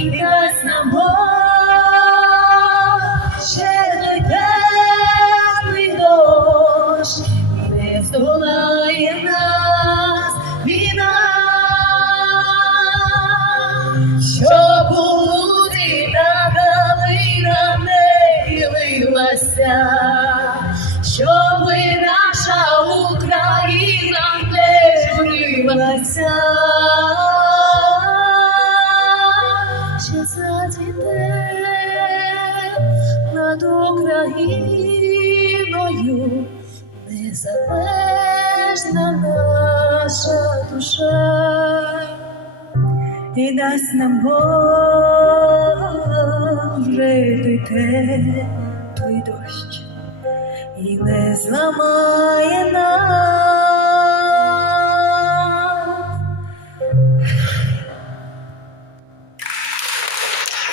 і дасть нам Бог дощ, не здолає нас війна, щоб у луці та галина не ділилася, щоб наша Україна не журилася. Зацвіте над незалежна наша душа. І дасть нам Боже той те, той дощ, і не зламає нас.